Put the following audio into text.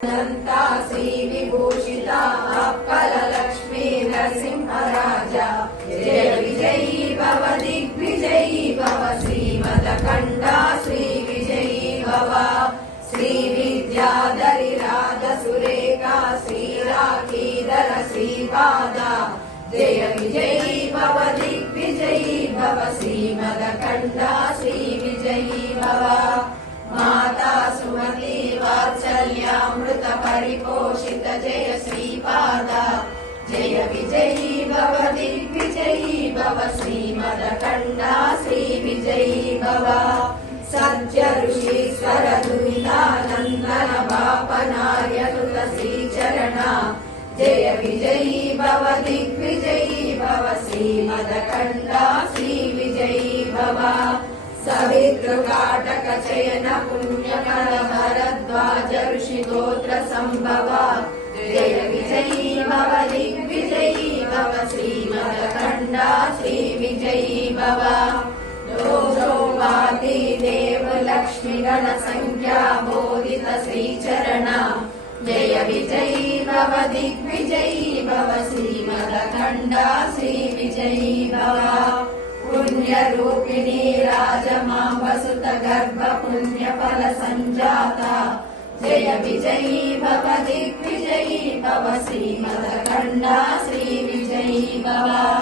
अनंता श्री विभूषिता लक्ष्मी नरसिंहराजा जय विजयी भव दिग्विजयी भव श्रीमदखंडा श्री विजयी भव श्री विद्याधरी राध सुरेखा श्रीराखीधर श्रीपादा जय विजयी भव दिग्विजयी भव श्रीमदखंडा श्री विजयी भव माता सुमति वात्सल्यामृत परिपोषित जय श्रीपादा जय विजयी भव दिग्विजयी भव श्रीमदखंडा श्री विजयी भव सत्य ऋषीश्वर दुरितानंदन बापनार्यसुत श्रीचरणा जय विजयी भव दिग्विजयी भव श्रीमदखंडा श्री विजयी भव सवितृकाटक चयन पुण्यफल भरद्वाज ऋषिगोत्र संभव जय विजयी भव दिग्विजयी भव श्रीमदखंडा श्री विजयी भव योगोपाधि देव लक्ष्मी गण संख्या बोधित श्रीचरणा जय विजयी भव दिग्विजयी भव श्रीमदखंडा श्री विजयी भव पुण्य रूपिणी राजमांबसुत गर्भ पुण्य फल संजाता जय विजयी भव दिग्विजयी भव श्रीमदखंडा श्री विजयी भव।